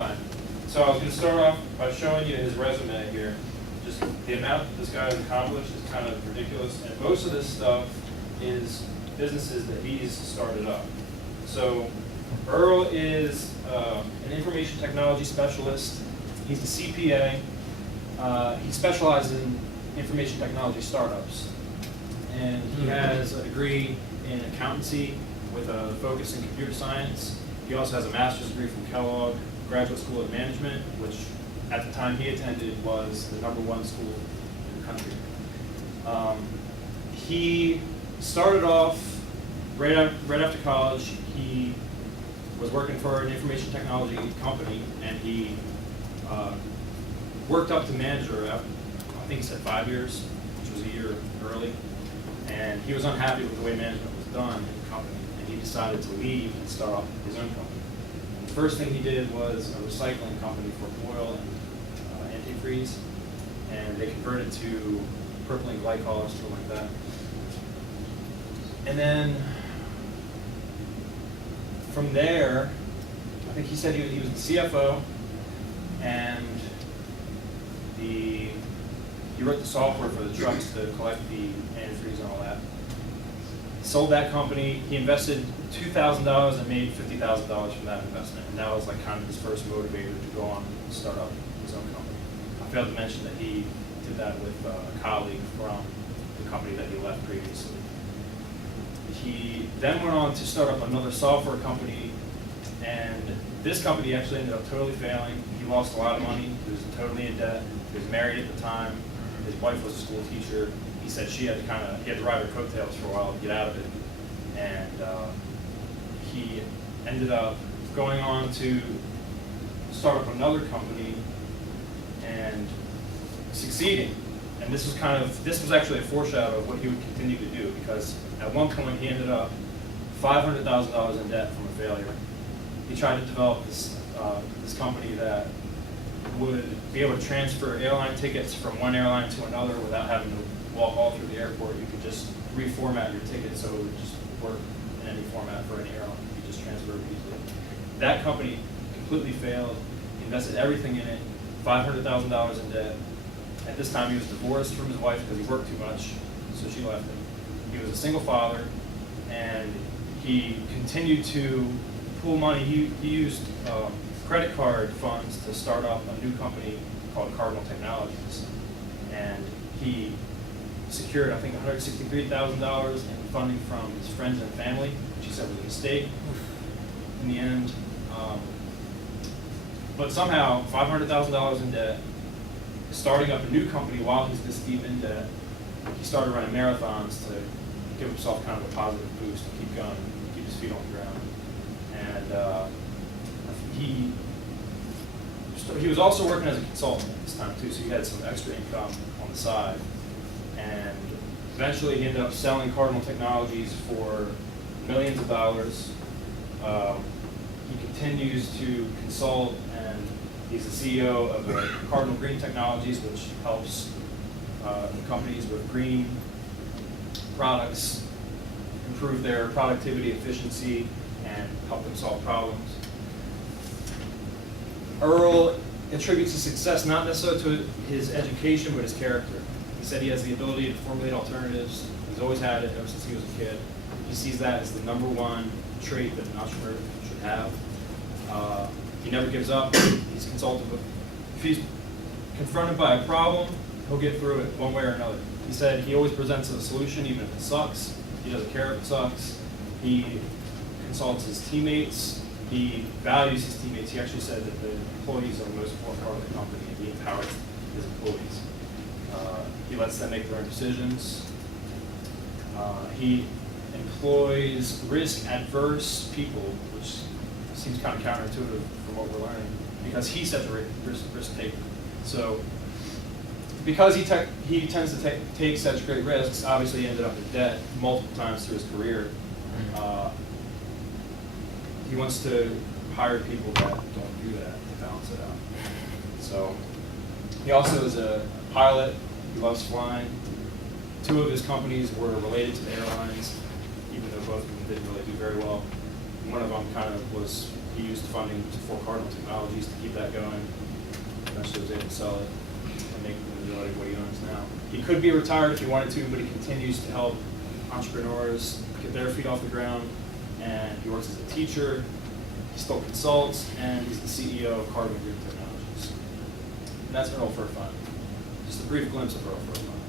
So I was going to start off by showing you his resume here. Just the amount that this guy has accomplished is kind of ridiculous, and most of this stuff is businesses that he's started up. So Earl is an information technology specialist. He's a CPA. He specializes in information technology startups, and he has a degree in accountancy with a focus in computer science. He also has a master's degree from Kellogg Graduate School of Management, which at the time he attended was the #1 school in the country. He started off right after college. He was working for an information technology company, and he worked up to manager after, I think he said 5 years, which was a year early. And he was unhappy with the way management was done in the company, and he decided to leave and start off his own company. And the first thing he did was a recycling company for oil and antifreeze, and they converted to propylene glycol or something like that. And then from there, I think he said he was the CFO, and he wrote the software for the trucks to collect the antifreeze and all that. He sold that company. He invested $2,000 and made $50,000 from that investment, and that was like kind of his first motivator to go on and start up his own company. I failed to mention that he did that with a colleague from the company that he left previously. He then went on to start up another software company, and this company actually ended up totally failing. He lost a lot of money. He was totally in debt. He was married at the time. His wife was a school teacher. He said he had to ride her coattails for a while to get out of it. And he ended up going on to start up another company and succeeding. And this was actually a foreshadow of what he would continue to do, because at one point he ended up $500,000 in debt from a failure. He tried to develop this company that would be able to transfer airline tickets from one airline to another without having to walk all through the airport. You could just reformat your ticket so it would just work in any format for any airline. You could just transfer it easily. That company completely failed. He invested everything in it, $500,000 in debt. At this time he was divorced from his wife because he worked too much, so she left him. He was a single father, and he continued to pool money. He used credit card funds to start up a new company called Cardinal Technologies, and he secured, I think, $163,000 in funding from his friends and family, which he said was a mistake in the end. But somehow, $500,000 in debt, starting up a new company while he's this deep in debt. He started running marathons to give himself kind of a positive boost to keep going, keep his feet on the ground. And he was also working as a consultant at this time too, so he had some extra income on the side. And eventually he ended up selling Cardinal Technologies for millions of dollars. He continues to consult, and he's the CEO of Cardinal Green Technologies, which helps companies with green products improve their productivity, efficiency, and help them solve problems. Earl attributes his success not necessarily to his education, but his character. He said he has the ability to formulate alternatives. He's always had it ever since he was a kid. He sees that as the #1 trait that an entrepreneur should have. He never gives up. He's consultative. If he's confronted by a problem, he'll get through it one way or another. He said he always presents a solution, even if it sucks. He doesn't care if it sucks. He consults his teammates. He values his teammates. He actually said that the employees are the most important part of the company, and he empowers his employees. He lets them make their own decisions. He employs risk-adverse people, which seems kind of counterintuitive from what we're learning, because he's such a risk taker. So because he tends to take such great risks, obviously he ended up in debt multiple times through his career. He wants to hire people that don't do that to balance it out. So he also is a pilot. He loves flying. 2 of his companies were related to the airlines, even though both of them didn't really do very well. One of them kind of was he used funding for Cardinal Technologies to keep that going. Eventually was able to sell it and make the majority of what he owns now. He could be retired if he wanted to, but he continues to help entrepreneurs get their feet off the ground, and he works as a teacher, he still consults, and he's the CEO of Cardinal Technologies. And that's Earl for Fun. Just a brief glimpse of Earl for Fun.